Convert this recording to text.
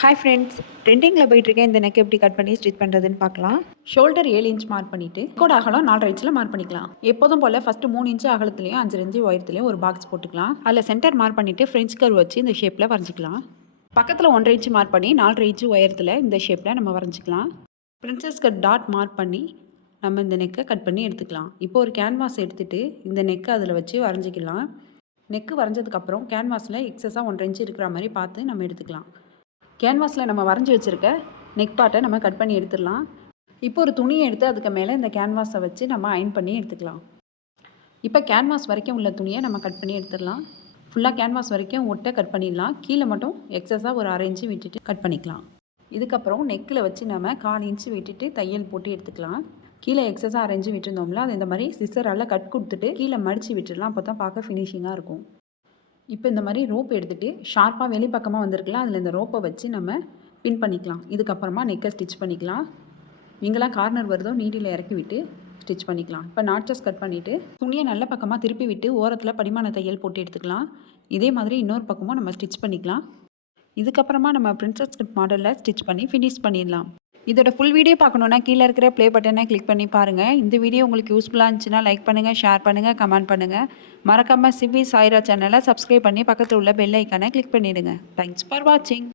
Hi friends, ட்ரெண்டிங்கில் போயிட்டுருக்கேன். இந்த நெக் எப்படி கட் பண்ணி ஸ்டிச் பண்ணுறதுன்னு பார்க்கலாம். ஷோல்டர் 7 இன்ச் மார்க் பண்ணிவிட்டு கோட் அகலம் 4.5 இன்ச்சில் மார்க் பண்ணிக்கலாம். எப்போதும் போல் ஃபஸ்ட்டு 3 இன்ச்சு அகலத்துலையும் 5 இன்ச்சு உயரத்துலையும் ஒரு பாக்ஸ் போட்டுக்கலாம். அதில் சென்டர் மார்க் பண்ணிவிட்டு ஃப்ரெஞ்ச் கர்வ் வச்சு இந்த ஷேப்பில் வரைஞ்சிக்கலாம். பக்கத்தில் 1.5 இன்ச்சு மார்க் பண்ணி 4.5 இன்ச்சு உயரத்தில் இந்த ஷேப்பில் நம்ம வரைஞ்சிக்கலாம். பிரின்சஸ் கட் டாட் மார்க் பண்ணி நம்ம இந்த நெக்கை கட் பண்ணி எடுத்துக்கலாம். இப்போ ஒரு கேன்வாஸ் எடுத்துகிட்டு இந்த நெக்கை அதில் வச்சு வரைஞ்சிக்கலாம். நெக்கு வரைஞ்சதுக்கப்புறம் கேன்வாஸில் எக்ஸஸாக 1.5 இன்ச்சு இருக்கிற மாதிரி பார்த்து நம்ம எடுத்துக்கலாம். கேன்வாஸில் நம்ம வரைஞ்சி வச்சுருக்க நெக் பார்ட்டை நம்ம கட் பண்ணி எடுத்துடலாம். இப்போ ஒரு துணியை எடுத்து அதுக்கு மேலே இந்த கேன்வாஸை வச்சு நம்ம அயன் பண்ணி எடுத்துக்கலாம். இப்போ கேன்வாஸ் வரைக்கும் உள்ள துணியை நம்ம கட் பண்ணி எடுத்துடலாம். ஃபுல்லாக கேன்வாஸ் வரைக்கும் ஒட்டை கட் பண்ணிடலாம். கீழே மட்டும் எக்ஸஸாக ஒரு 1/2 இன்ச்சு விட்டுட்டு கட் பண்ணிக்கலாம். இதுக்கப்புறம் நெக்கில் வச்சு நம்ம 1/4 இன்ச்சு விட்டுட்டு தையல் போட்டு எடுத்துக்கலாம். கீழே எக்ஸஸாக 1/2 இன்ச்சு விட்டுருந்தோம்ல, அது இந்த மாதிரி சிசரால் கட் கொடுத்துட்டு கீழே மடித்து விட்டுடலாம். அப்போ தான் பார்க்க ஃபினிஷிங்காக இருக்கும். இப்போ இந்த மாதிரி ரோப் எடுத்துகிட்டு ஷார்ப்பாக வெளிப்பக்கமாக வந்திருக்கலாம், அதில் இந்த ரோப்பை வச்சு நம்ம பின் பண்ணிக்கலாம். இதுக்கப்புறமா நெக்கை ஸ்டிச் பண்ணிக்கலாம். எங்கெல்லாம் கார்னர் வருதோ நீடியில் இறக்கி விட்டு ஸ்டிச் பண்ணிக்கலாம். இப்போ நாட்சஸ் கட் பண்ணிவிட்டு துணியை நல்ல பக்கமாக திருப்பி விட்டு ஓரத்தில் படிமான தையல் போட்டு எடுத்துக்கலாம். இதே மாதிரி இன்னொரு பக்கமும் நம்ம ஸ்டிச் பண்ணிக்கலாம். இதுக்கப்புறமா நம்ம பிரின்சஸ் கட் மாடலில் ஸ்டிச் பண்ணி ஃபினிஷ் பண்ணிடலாம். இதோட ஃபுல் வீடியோ பார்க்கணுன்னா கீழே இருக்கிற ப்ளே பட்டனை கிளிக் பண்ணி பாருங்கள். இந்த வீடியோ உங்களுக்கு யூஸ்ஃபுல்லாக இருந்துச்சுன்னா லைக் பண்ணுங்கள், ஷேர் பண்ணுங்கள், கமெண்ட் பண்ணுங்கள். மறக்காமல் சிவி சாய்ரா சேனலை சப்ஸ்கிரைப் பண்ணி பக்கத்தில் உள்ள பெல் ஐக்கானை கிளிக் பண்ணிவிடுங்க. தேங்க்ஸ் ஃபார் வாட்சிங்.